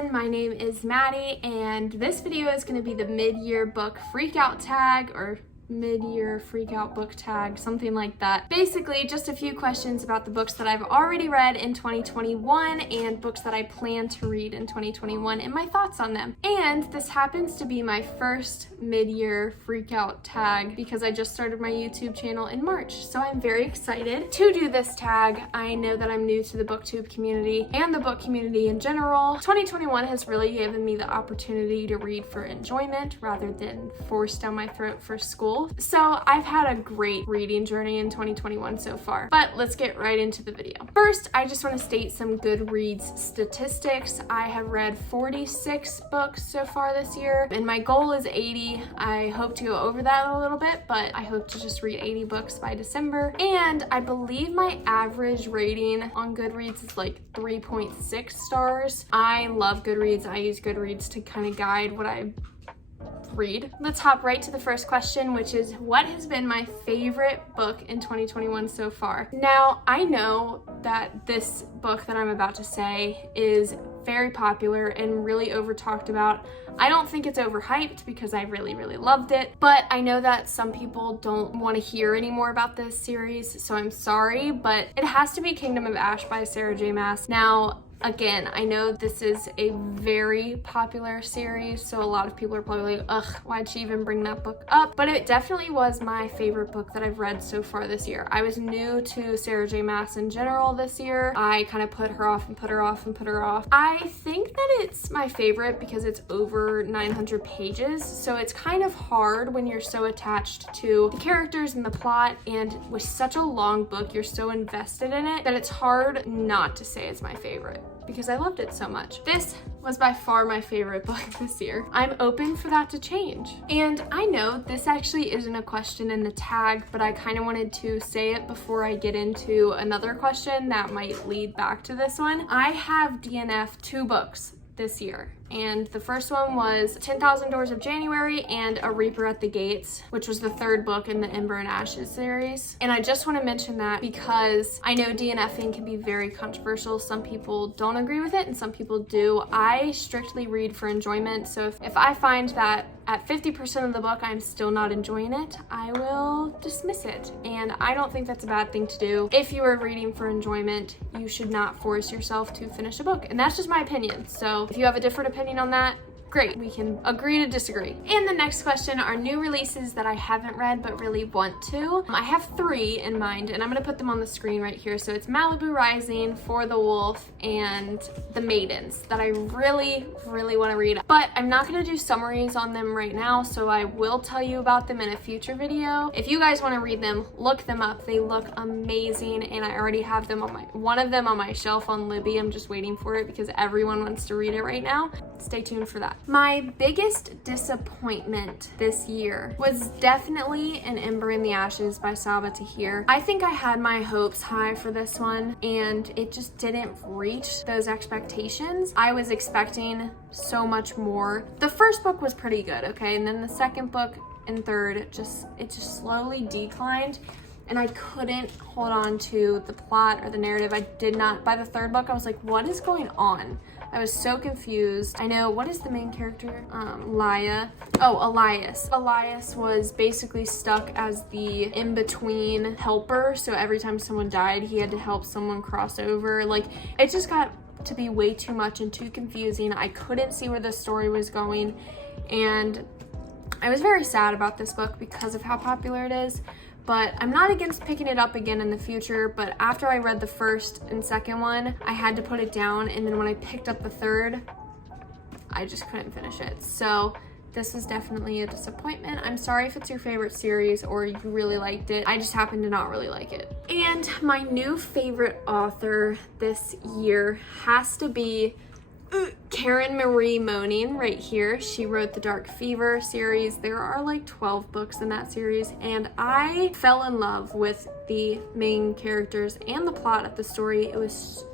everyone, my name is Maddie, and this video is going to be the mid-year book freakout tag, or mid-year freakout book tag, something like that. Basically, just a few questions about the books that I've already read in 2021 and books that I plan to read in 2021 and my thoughts on them. And this happens to be my first mid-year freakout tag because I just started my YouTube channel in March, so I'm very excited to do this tag. I know that I'm new to the booktube community and the book community in general. 2021 has really given me the opportunity to read for enjoyment rather than forced down my throat for school. So I've had a great reading journey in 2021 so far, but let's get right into the video. First, I just want to state some Goodreads statistics. I have read 46 books so far this year, and my goal is 80. I hope to go over that a little bit, but I hope to just read 80 books by December. And I believe my average rating on Goodreads is like 3.6 stars. I love Goodreads. I use Goodreads to kind of guide what I read. Let's hop right to the first question, which is what has been my favorite book in 2021 so far? Now, I know that this book that I'm about to say is very popular and really over talked about. I don't think it's overhyped because I really loved it, but I know that some people don't want to hear any more about this series, so I'm sorry, but it has to be Kingdom of Ash by Sarah J. Maas. Now, again, I know this is a very popular series, so a lot of people are probably like, ugh, why'd she even bring that book up? But it definitely was my favorite book that I've read so far this year. I was new to Sarah J. Maas in general this year. I kind of put her off and put her off and put her off. I think that it's my favorite because it's over 900 pages, so it's kind of hard when you're so attached to the characters and the plot, and with such a long book, you're so invested in it that it's hard not to say it's my favorite, because I loved it so much. This was by far my favorite book this year. I'm open for that to change. And I know this actually isn't a question in the tag, but I kind of wanted to say it before I get into another question that might lead back to this one. I have DNF'd 2 books this year, and the first one was 10,000 Doors of January and A Reaper at the Gates, which was the 3rd book in the Ember and Ashes series. And I just want to mention that because I know DNFing can be very controversial. Some people don't agree with it and some people do. I strictly read for enjoyment, so if I find that at 50% of the book I'm still not enjoying it, I will dismiss it. And I don't think that's a bad thing to do. If you are reading for enjoyment, you should not force yourself to finish a book. And that's just my opinion. So if you have a different opinion on that, great, we can agree to disagree. And the next question are new releases that I haven't read but really want to. I have 3 in mind, and I'm gonna put them on the screen right here. So it's Malibu Rising, For the Wolf, and The Maidens that I really want to read. But I'm not gonna do summaries on them right now, so I will tell you about them in a future video. If you guys want to read them, look them up. They look amazing, and I already have them on one of them on my shelf on Libby. I'm just waiting for it because everyone wants to read it right now. Stay tuned for that. My biggest disappointment this year was definitely An Ember in the Ashes by Sabaa Tahir. I think I had my hopes high for this one, and it just didn't reach those expectations. I was expecting so much more. The first book was pretty good, okay, and then the second book and third, it just slowly declined, and I couldn't hold on to the plot or the narrative. I did not. By the 3rd book, I was like, what is going on? I was so confused. I know, what is the main character? Laya. Oh, Elias. Elias was basically stuck as the in-between helper, so every time someone died, he had to help someone cross over. Like, it just got to be way too much and too confusing. I couldn't see where the story was going, and I was very sad about this book because of how popular it is. But I'm not against picking it up again in the future, but after I read the 1st and 2nd one, I had to put it down, and then when I picked up the 3rd, I just couldn't finish it. So this is definitely a disappointment. I'm sorry if it's your favorite series or you really liked it. I just happen to not really like it. And my new favorite author this year has to be Kieran Marie Moaning right here. She wrote the Dark Fever series. There are like 12 books in that series, and I fell in love with the main characters and the plot of the story.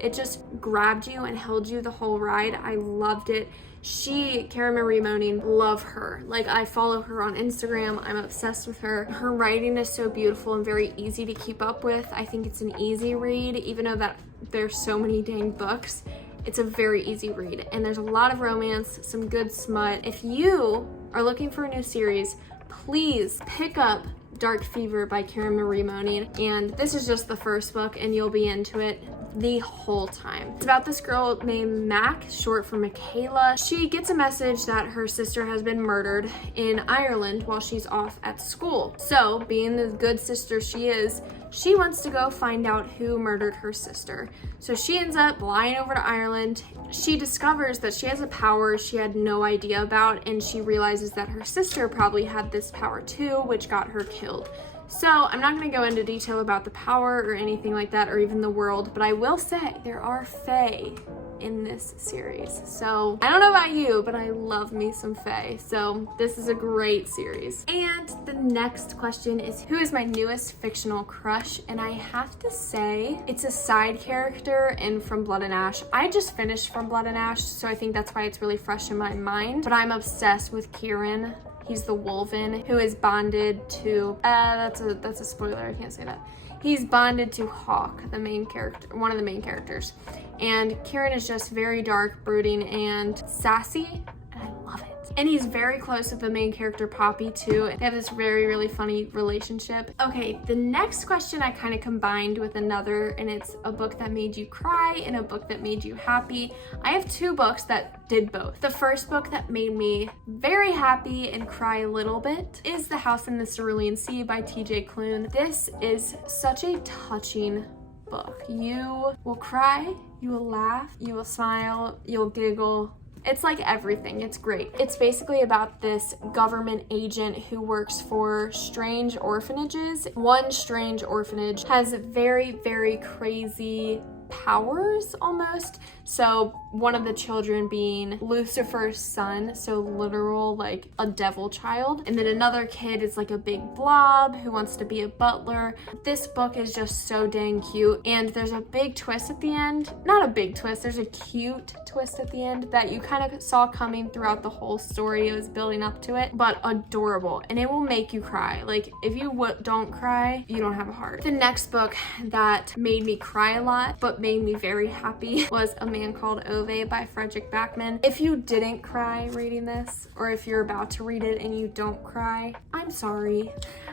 It just grabbed you and held you the whole ride. I loved it. Kieran Marie Moaning, love her. Like, I follow her on Instagram. I'm obsessed with her. Her writing is so beautiful and very easy to keep up with. I think it's an easy read, even though that there's so many dang books. It's a very easy read, and there's a lot of romance, some good smut. If you are looking for a new series, please pick up Dark Fever by Kieran Moaning, and this is just the first book and you'll be into it the whole time. It's about this girl named Mac, short for Michaela. She gets a message that her sister has been murdered in Ireland while she's off at school. So, being the good sister she is, she wants to go find out who murdered her sister. So she ends up flying over to Ireland. She discovers that she has a power she had no idea about, and she realizes that her sister probably had this power too, which got her killed. So I'm not going to go into detail about the power or anything like that, or even the world, but I will say there are fae in this series. So I don't know about you, but I love me some fae. So this is a great series. And the next question is, who is my newest fictional crush? And I have to say it's a side character in From Blood and Ash. I just finished From Blood and Ash, so I think that's why it's really fresh in my mind, but I'm obsessed with Kieran. He's the Wolven who is bonded to, that's a spoiler, I can't say that. He's bonded to Hawk, the main character, one of the main characters. And Kieran is just very dark, brooding, and sassy, and I love it. And he's very close with the main character, Poppy, too. They have this really funny relationship. Okay, the next question I kind of combined with another, and it's a book that made you cry and a book that made you happy. I have two books that did both. The first book that made me very happy and cry a little bit is The House in the Cerulean Sea by T.J. Klune. This is such a touching book. You will cry, you will laugh, you will smile, you'll giggle. It's like everything. It's great. It's basically about this government agent who works for strange orphanages. One strange orphanage has very crazy powers almost. So one of the children being Lucifer's son, so literal like a devil child. And then another kid is like a big blob who wants to be a butler. This book is just so dang cute, and there's a big twist at the end. Not a big twist, there's a cute twist at the end that you kind of saw coming throughout the whole story. It was building up to it, but adorable, and it will make you cry. Like if you don't cry, you don't have a heart. The next book that made me cry a lot but made me very happy was A Man Called Ove by Frederick Backman. If you didn't cry reading this, or if you're about to read it and you don't cry, I'm sorry.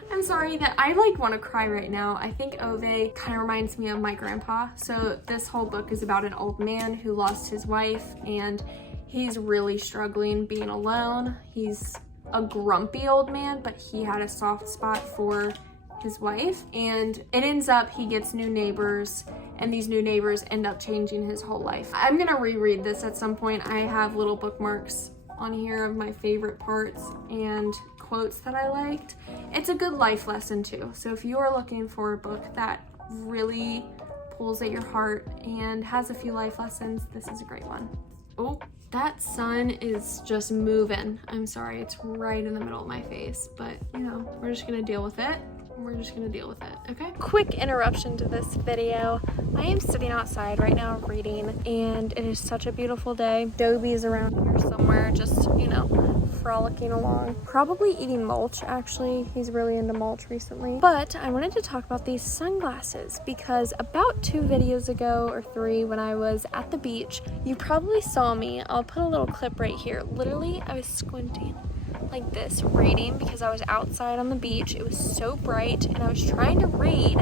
I'm sorry that I like want to cry right now. I think Ove kind of reminds me of my grandpa. So this whole book is about an old man who lost his wife, and he's really struggling being alone. He's a grumpy old man, but he had a soft spot for his wife, and it ends up he gets new neighbors, and these new neighbors end up changing his whole life. I'm gonna reread this at some point. I have little bookmarks on here of my favorite parts and quotes that I liked. It's a good life lesson too. So if you are looking for a book that really pulls at your heart and has a few life lessons, this is a great one. Oh, that sun is just moving. I'm sorry, it's right in the middle of my face, but you know, we're just gonna deal with it. We're just gonna deal with it, okay? Quick interruption to this video. I am sitting outside right now reading, and it is such a beautiful day. Dobie is around here somewhere, just, you know, frolicking along. Probably eating mulch, actually. He's really into mulch recently. But I wanted to talk about these sunglasses because about 2 videos ago or 3 when I was at the beach, you probably saw me. I'll put a little clip right here. Literally, I was squinting like this reading because I was outside on the beach. It was so bright and I was trying to read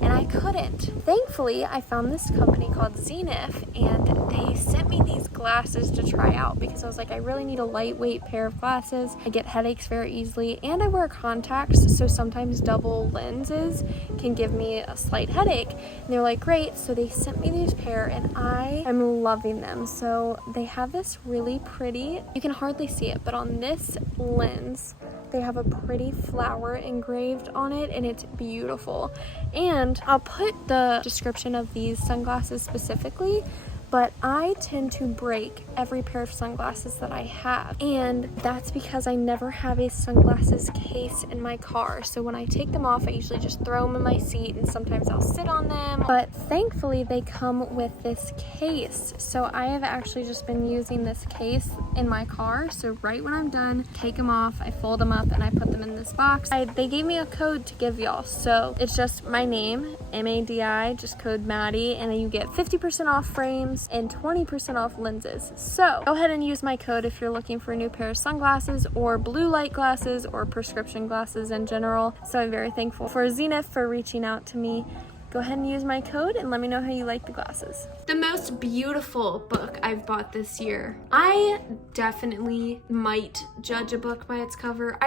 and I couldn't. Thankfully, I found this company called Zenith, and they sent me these glasses to try out because I was like, I really need a lightweight pair of glasses. I get headaches very easily, and I wear contacts, so sometimes double lenses can give me a slight headache. And they're like, great. So they sent me these pair and I am loving them. So they have this really pretty, you can hardly see it, but on this lens they have a pretty flower engraved on it, and it's beautiful. And I'll put the description of these sunglasses specifically, but I tend to break every pair of sunglasses that I have, and that's because I never have a sunglasses case in my car. So when I take them off, I usually just throw them in my seat, and sometimes I'll sit on them, but thankfully they come with this case. So I have actually just been using this case in my car. So right when I'm done, take them off, I fold them up, and I put them in this box. They gave me a code to give y'all, so it's just my name, MADI, just code Maddie, and then you get 50% off frames, glasses and 20% off lenses. So go ahead and use my code if you're looking for a new pair of sunglasses or blue light glasses or prescription glasses in general. So I'm very thankful for Zenith for reaching out to me. Go ahead and use my code and let me know how you like the glasses. The most beautiful book I've bought this year. I definitely might judge a book by its cover.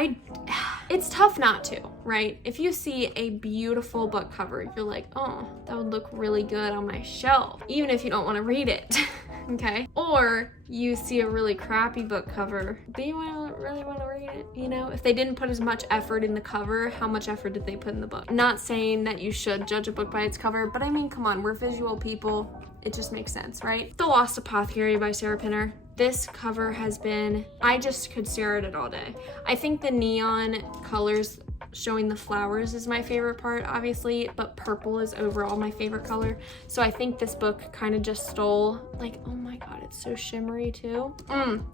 It's tough not to, right? If you see a beautiful book cover, you're like, oh, that would look really good on my shelf, even if you don't want to read it. Okay? Or you see a really crappy book cover, but you really want to read it, you know? If they didn't put as much effort in the cover, how much effort did they put in the book? Not saying that you should judge a book by its cover, but I mean, come on, we're visual people. It just makes sense, right? The Lost Apothecary by Sarah Pinner. This cover has been, I just could stare at it all day. I think the neon colors showing the flowers is my favorite part, obviously, but purple is overall my favorite color. So I think this book kind of just stole, like, oh my god, it's so shimmery too.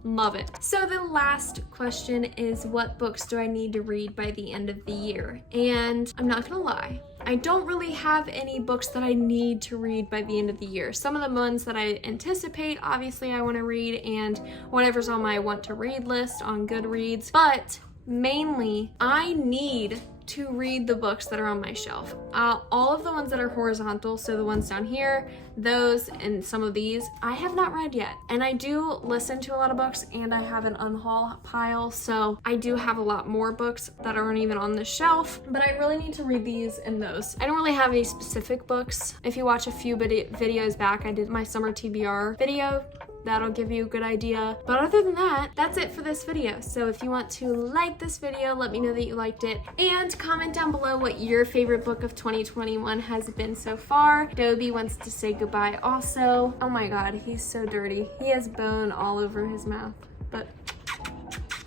Love it. So the last question is, what books do I need to read by the end of the year? And I'm not gonna lie, I don't really have any books that I need to read by the end of the year. Some of the ones that I anticipate, obviously I want to read, and whatever's on my want to read list on Goodreads, but mainly I need to read the books that are on my shelf. All of the ones that are horizontal, so the ones down here, those, and some of these, I have not read yet. And I do listen to a lot of books, and I have an unhaul pile, so I do have a lot more books that aren't even on the shelf, but I really need to read these and those. I don't really have any specific books. If you watch a few videos back, I did my summer TBR video. That'll give you a good idea. But other than that, that's it for this video. So if you want to like this video, let me know that you liked it, and comment down below what your favorite book of 2021 has been so far. Dobie wants to say goodbye also. Oh my god, he's so dirty. He has bone all over his mouth. But